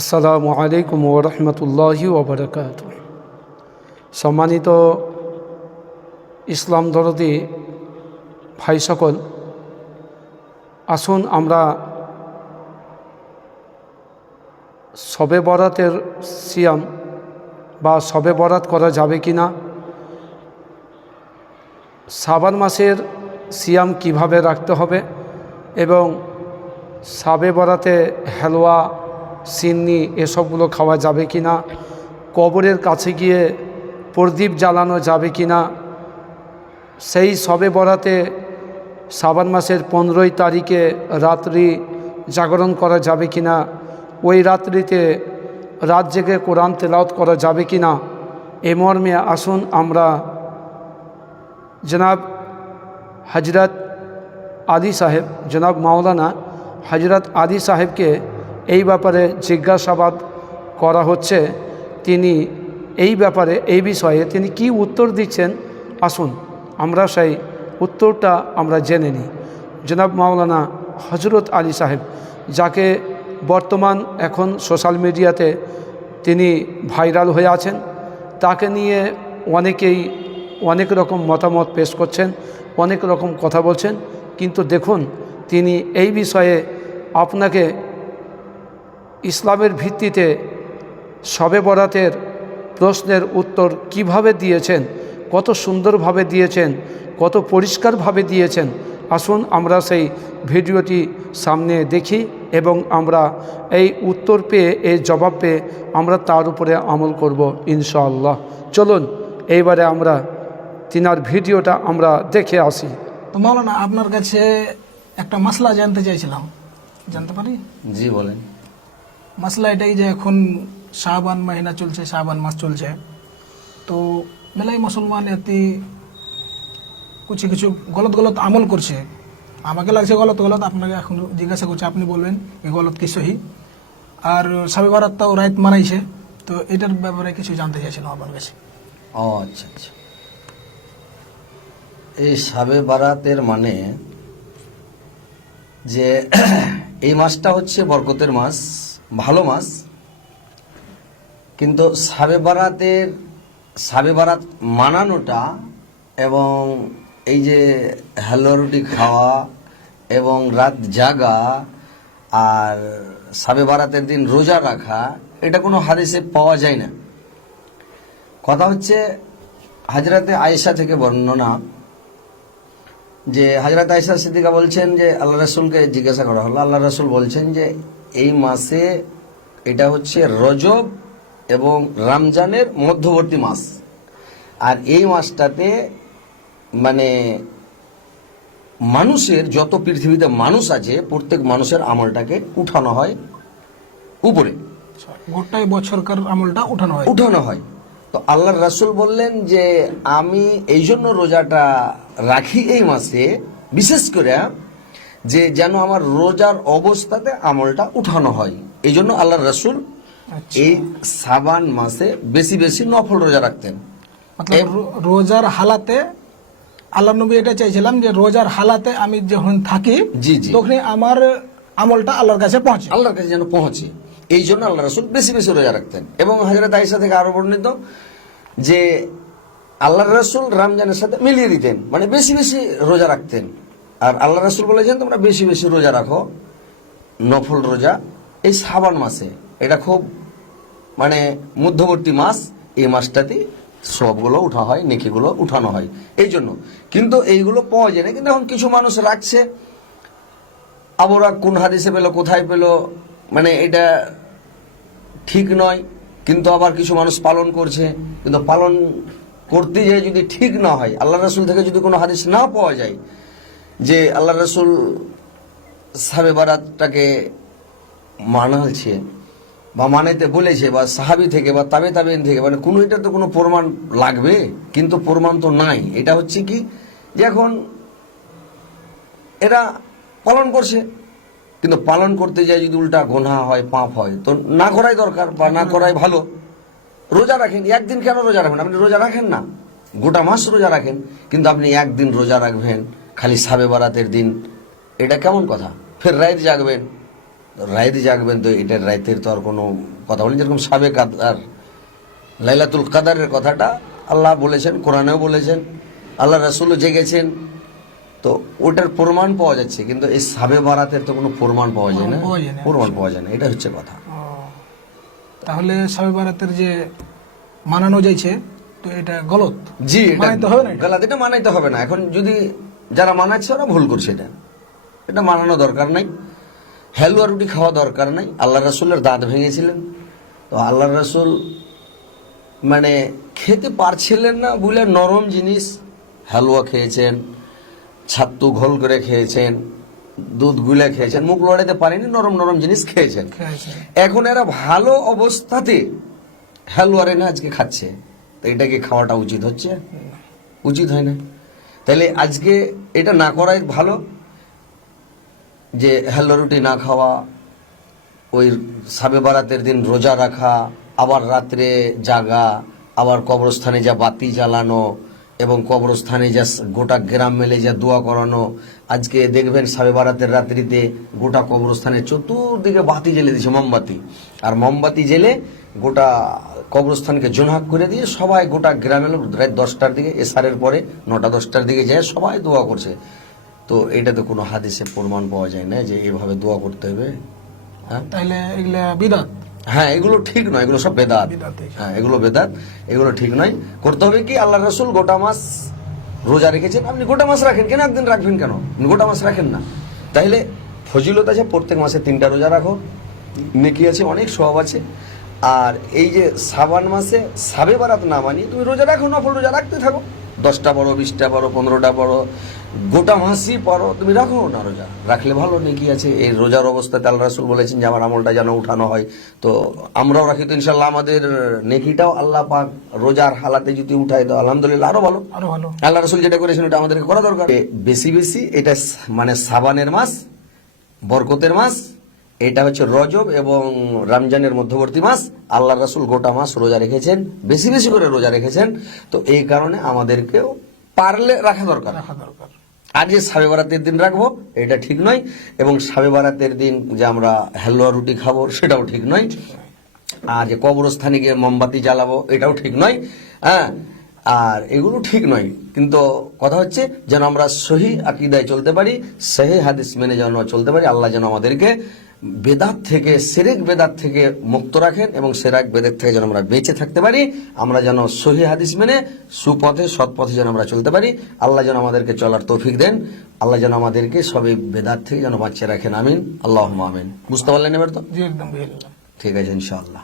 আসসালামু আলাইকুম ওয়া রাহমাতুল্লাহি ওয়া বারাকাতুহু। সম্মানিত ইসলাম দরদি ভাই সকল, আসুন আমরা শবে বরাতের সিয়াম বা শবে বরাত করা যাবে কি না, শাবান মাসের সিয়াম কিভাবে রাখতে হবে এবং শবে বরাতে হালুয়া সিন্নি এসবগুলো খাওয়া যাবে কি না, কবরের কাছে গিয়ে প্রদীপ জ্বালানো যাবে কি না, সেই শবে বরাতে শাবান মাসের 15 তারিখে রাত্রি জাগরণ করা যাবে কি না, ওই রাত্রিতে রাত জেগে কোরআন তেলাওয়াত করা যাবে কি না, এ মর্মে আসুন আমরা জনাব হজরত আলী সাহেব, জনাব মাওলানা হজরত আলী সাহেবকে এই ব্যাপারে জিজ্ঞাসাবাদ করা হচ্ছে। তিনি এই বিষয়ে তিনি কি উত্তর দিচ্ছেন, আসুন আমরা সেই উত্তরটা আমরা জেনে নিই। জনাব মাওলানা হজরত আলী সাহেব, যাকে বর্তমান এখন সোশ্যাল মিডিয়াতে তিনি ভাইরাল হয়ে আছেন, তাকে নিয়ে অনেকেই অনেক রকম মতামত পেশ করছেন, অনেক রকম কথা বলছেন, কিন্তু দেখুন তিনি এই বিষয়ে আপনাকে ইসলামের ভিত্তিতে শবে বরাতের প্রশ্নের উত্তর কিভাবে দিয়েছেন, কত সুন্দরভাবে দিয়েছেন, কত পরিষ্কারভাবে দিয়েছেন। আসুন আমরা সেই ভিডিওটি সামনে দেখি এবং আমরা এই উত্তর পেয়ে, এই জবাব পেয়ে আমরা তার উপরে আমল করব ইনশাআল্লাহ। চলুন এইবারে আমরা তিনার ভিডিওটা আমরা দেখে আসি। তো মাওলানা, আপনার কাছে একটা মাসলা জানতে চাইছিলাম, জানতে পারি? জি বলেন। মাসলা এটাই যে এখন শাবান মাহিনা চলছে, শাবান মাস চলছে, তো মেলাই মুসলমান এতে কিছু কিছু গলত আমল করছে। আমাকে লাগছে গলত, আপনাকে এখন জিজ্ঞাসা করছে, আপনি বলবেন এই গলত কি সহি। আর শবে বরাতটাও রাত মারাইছে, তো এটার ব্যাপারে কিছু জানতে চাইছিলাম আপনার কাছে। ও আচ্ছা আচ্ছা, এই শবে বারাতের মানে যে এই মাসটা হচ্ছে বরকতের মাস, ভালো মাস, কিন্তু শবে বারাত মানানোটা এবং এই যে হালুয়া রুটি খাওয়া এবং রাত জাগা আর শবে বারাতের দিন রোজা রাখা, এটা কোনো হাদিসে পাওয়া যায় না। কথা হচ্ছে হযরতে আয়েশা থেকে বর্ণনা, যে হযরত আয়েশা সিদ্দিকা বলছেন যে আল্লাহ রাসূলকে জিজ্ঞাসা করা হলো, আল্লাহ রাসূল বলছেন যে এই মাসে, এটা হচ্ছে রজব এবং রমজানের মধ্যবর্তী মাস, আর এই মাসটাতে মানে মানুষের যত পৃথিবীতে মানুষ আছে প্রত্যেক মানুষের আমলটাকে উঠানো হয় উপরে, গোটাই বছরকার আমলটা উঠানো হয়। তো আল্লাহর রাসূল বললেন যে আমি এই জন্য রোজাটা রাখি এই মাসে, বিশেষ করে যে যেন আমার রোজার অবস্থাতে আমলটা উঠানো হয়। এই জন্য আল্লাহর রাসূল এই শাবান মাসে বেশি বেশি নফল রোজা রাখতেন। রোজার হালাতে আল্লাহ নবী এটা চাইছিলাম যে রোজার হালাতে আমি যখন থাকি তখন আমার আমলটা আল্লাহর কাছে যেন পৌঁছে, এই জন্য আল্লাহ রাসূল বেশি বেশি রোজা রাখতেন। এবং হযরত আয়েশা থেকে আরো বর্ণিত যে আল্লাহর রাসূল রমজানের সাথে মিলিয়ে দিতেন, মানে বেশি বেশি রোজা রাখতেন। আর আল্লাহ রাসূল বলেছেন তোমরা বেশি বেশি রোজা রাখো, নফল রোজা এই শাবান মাসে। এটা খুব মানে মধ্যবর্তী মাস, এই মাসটাতে সবগুলো উঠা হয়, নেকিগুলো উঠানো হয় এই জন্য। কিন্তু এইগুলো পাওয়া যায় না, কিন্তু এখন কিছু মানুষ রাখছে, আবরা কোন হাদিসে পেলো, কোথায় পেলো, মানে এটা ঠিক নয়। কিন্তু আবার কিছু মানুষ পালন করছে, কিন্তু পালন করতে যেয়ে যদি ঠিক না হয়, আল্লাহ রাসূল থেকে যদি কোনো হাদিস না পাওয়া যায় যে আল্লাহ রাসূল শবে বারাতটাকে মানাচ্ছে বা মানাইতে বলেছে, বা সাহাবী থেকে বা তাবেইন থেকে, মানে কোনো এটা তো কোনো প্রমাণ লাগবে, কিন্তু প্রমাণ তো নাই। এটা হচ্ছে কি যে এখন এরা পালন করছে, কিন্তু পালন করতে যায় যদি উল্টা গুনাহ হয়, পাপ হয়, তো না করাই দরকার বা না করাই ভালো। রোজা রাখেন, একদিন কেন রোজা রাখবেন? আপনি রোজা রাখেন না, গোটা মাস রোজা রাখেন, কিন্তু আপনি একদিন রোজা রাখবেন খালি শবে বারাতের দিন, এটা কেমন কথা? ফের রাত জাগবেন, রাইতে জাগবেন, তো এটার রাইতের তো আর কোনো কথা বলেন। যেরকম সাবে কাদার, লাইলাতুল কাদারের কথাটা আল্লাহ বলেছেন, কোরআনেও বলেছেন, আল্লাহ রাসূলও জেগেছেন, তো ওটার প্রমাণ পাওয়া যাচ্ছে। কিন্তু এই সাবে বারাতের তো কোনো প্রমাণ পাওয়া যায় না, প্রমাণ পাওয়া যায় না, এটা হচ্ছে কথা। ও, তাহলে শবে বারাতের যে মানানো যাইছে, তো এটা গলত। জি, এটা মানাইতে হবে না এটা? গালাত, এটা মানাইতে হবে না। এখন যদি যারা মানাচ্ছে ওরা ভুল করছে, এটা মানানো দরকার নাই। হালুয়া রুটি খাওয়া দরকার নাই। আল্লাহ রাসূলের দাঁত ভেঙেছিলেন, তো আল্লাহ রাসূল মানে খেতে পারছিলেন না বলে নরম জিনিস হালুয়া খেয়েছেন, ছাত্তু ঘোল করে খেয়েছেন, দুধ গুলে খেয়েছেন, মুখ লড়াইতে পারেনি, নরম নরম জিনিস খেয়েছেন। খেয়েছে। এখন এরা ভালো অবস্থাতে হালুয়া রেনে আজকে খাচ্ছে, তো এটা কি খাওয়াটা উচিত হচ্ছে? উচিত হয় না। তাহলে আজকে এটা না করাই ভালো, যে হালুয়া রুটি না খাওয়া, ওই সাবে বারাতের দিন রোজা রাখা, আবার রাত্রে জাগা, আবার কবরস্থানে যা বাতি জ্বালানো, এবং কবরস্থানে যা গোটা গ্রাম মেলে যা দোয়া করানো। আজকে দেখবেন সাবে বারাতের রাত্রিতে গোটা কবরস্থানে চতুর্দিকে বাতি জ্বেলে দিয়েছে, মোমবাতি। আর মোমবাতি জেলে গোটা কবরস্থানকে জোনহাক করে দিয়ে সবাই গোটা গ্রামের লোক রাত 10টার দিকে, এসারের পরে 9টা-10টার দিকে যায় সবাই দোয়া করছে। তো এটা তো কোনো হাদিসে প্রমাণ পাওয়া যায় না যে এভাবে দোয়া করতে হবে। হ্যাঁ, তাইলে এগুলা বিদাত। হ্যাঁ, এগুলো ঠিক নয়, এগুলো সব বেদাত। বিদাত। হ্যাঁ, এগুলো বেদাত, এগুলো ঠিক নয়। করতে হবে কি, আল্লাহ রাসূল গোটা মাস রোজা রেখেছেন, আপনি গোটা মাস রাখেন কেন? একদিন রাখবেন কেন? আপনি গোটা মাস রাখেন না। তাইলে ফজিলত আছে, প্রত্যেক মাসে 3টা রোজা রাখো, নেকি আছে, অনেক সওয়াব আছে। আর এই যে শাবান মাসে সাবে বারাত না মানিয়ে তুমি রোজা রাখো, নফল রোজা রাখতে থাকো, 10টা পড়ো, 20টা পড়ো, 15টা পড়ো, গোটা মাসই পড়ো, তুমি রাখো না, রোজা রাখলে ভালো নেকি আছে। এই রোজার অবস্থাতে আল্লাহ রাসূল বলেছেন যে আমার আমলটা যেন উঠানো হয়, তো আমরাও রাখি, তো ইনশাল্লাহ আমাদের নেকিটাও আল্লাহ পাক রোজার হালাতে যদি উঠায় তো আলহামদুলিল্লাহ আরো ভালো। আরো ভালো। আল্লাহ রাসূল যেটা করেছেন এটা আমাদেরকে করা দরকার। বেশি বেশি এটা মানে সাবানের মাস, বরকতের মাস, এটা হচ্ছে রজব এবং রমজানের মধ্যবর্তী মাস। আল্লাহ রাসূল গোটা মাস রোজা রেখেছেন, বেশি বেশি করে রোজা রেখেছেন, তো এই কারণে আমাদেরকেও পারলে রাখা দরকার। রাখা দরকার। আর যে সাবে বারাতের দিন রাখবো এটা ঠিক নয়, এবং সাবে বারাতের দিন যে আমরা হালুয়া রুটি খাবো সেটাও ঠিক নয়। আর যে কবরস্থানে গিয়ে মোমবাতি জ্বালাবো এটাও ঠিক নয়। হ্যাঁ, আর এগুলো ঠিক নয়। কিন্তু কথা হচ্ছে যেন আমরা সহি আকীদায় চলতে পারি, সহি হাদিস মেনে যেন চলতে পারি। আল্লাহ যেন আমাদেরকে বেদাত থেকে, শিরক বেদাত থেকে মুক্ত রাখেন, এবং শিরক বেদাত থেকে যেন আমরা বেঁচে থাকতে পারি। আমরা যেন সহি হাদিস মেনে সুপথে, সৎ পথে যেন আমরা চলতে পারি। আল্লাহ যেন আমাদেরকে চলার তৌফিক দেন। আল্লাহ যেন আমাদেরকে সবে বেদাত থেকে যেন বাঁচিয়ে রাখেন। আমিন, আল্লাহুম্মা আমিন। বুঝতে পারলেন এবার তো? জি, একদম বুঝে গেলাম। ঠিক আছে, ইনশাআল্লাহ।